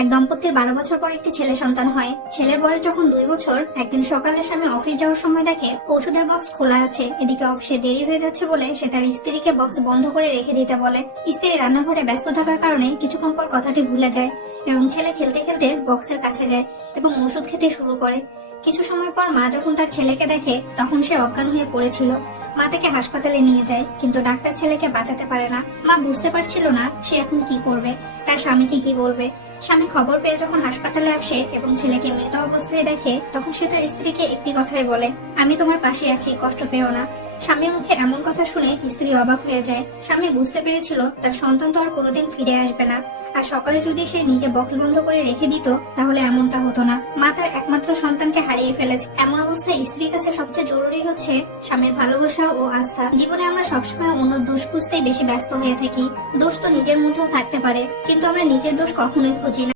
এক দম্পতির 12 বছর পর একটি ছেলে সন্তান হয়। ছেলের বয়স যখন 2 বছর, একদিন সকালে স্বামী অফিস যাওয়ার সময় দেখে ওষুধের বক্স খোলা আছে। এদিকে অফিসে দেরি হয়ে যাচ্ছে বলে সে তার স্ত্রীকে বক্স বন্ধ করে রেখে দিতে বলে। স্ত্রী রান্নাঘরে ব্যস্ত থাকার কারণে কিছুক্ষণ পর কথাটি ভুলে যায় এবং ছেলে খেলতে খেলতে বক্সের কাছে যায় এবং ওষুধ খেতে শুরু করে। কিছু সময় পর মা যখন তার ছেলেকে দেখে তখন সে অজ্ঞান হয়ে পড়েছিল। মা তাকে হাসপাতালে নিয়ে যায়, কিন্তু ডাক্তার ছেলেকে বাঁচাতে পারে না। মা বুঝতে পারছিল না সে এখন কি করবে, তার স্বামীকে কি বলবে। স্বামী খবর পেয়ে যখন হাসপাতালে আসে এবং ছেলেকে মৃত অবস্থায় দেখে, তখন সে তার স্ত্রীকে একটি কথাই বলে, আমি তোমার পাশে আছি, কষ্ট পেও না। স্বামীর মুখে এমন কথা শুনে স্ত্রী অবাক হয়ে যায়। স্বামী বুঝতে পেরেছিল তার সন্তান তো আর কোনোদিন ফিরে আসবে না, আর সকালে যদি সে নিজে বক্স বন্ধ করে রেখে দিত তাহলে এমনটা হতো না। মা তার একমাত্র সন্তানকে হারিয়ে ফেলেছে। এমন অবস্থায় স্ত্রীর কাছে সবচেয়ে জরুরি হচ্ছে স্বামীর ভালোবাসা ও আস্থা। জীবনে আমরা সবসময় অন্য দোষ খুঁজতেই বেশি ব্যস্ত হয়ে থাকি। দোষ তো নিজের মধ্যেও থাকতে পারে, কিন্তু আমরা নিজের দোষ কখনোই খুঁজি না।